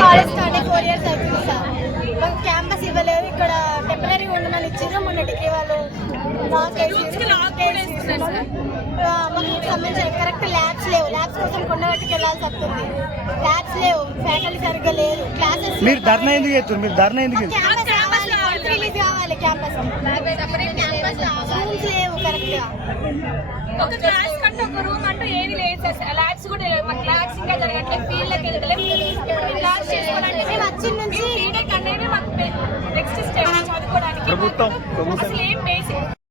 College start 4 years అవుతుంది sir. మాకు campus ఇవ్వలేదు. ఇక్కడ టెంపరీ ఉండమని ఇచ్చారు మొన్న డిగ్రీ వాళ్ళు. మాకు సంబంధించిన కరెక్ట్ ల్యాబ్స్ లేవు. ల్యాబ్స్ కోసం కొండగట్టుకు వెళ్ళాల్సి వస్తుంది. ల్యాబ్స్ లేవు, ఫ్యాకల్టీ సరిగ్గా లేదు. క్లాసెస్ మీరు ధర్నా ఎందుకు చేస్తారు? మీరు ధర్నా ఎందుకు క్యాంపస్ కావాలి, రిలీజ్ కావాలి. క్యాంపస్ రూమ్స్ లేవు కరెక్ట్ గా. ఒక క్లాస్ కంటే ఒక రూమ్ అంటూ ఏది లేదు సార్. ల్యాబ్స్ కూడా లేవు. మాకు ల్యాబ్స్ ఇంకా జరగట్లేదు. ఫీల్డ్కి వెళ్ళలేదు. క్లాస్ చేసుకోవాలంటే మేము వచ్చిన నుంచి బీటెక్ అనేది మాకు నెక్స్ట్ స్టెప్ చదువుకోవడానికి అసలు ఏం బేసిక్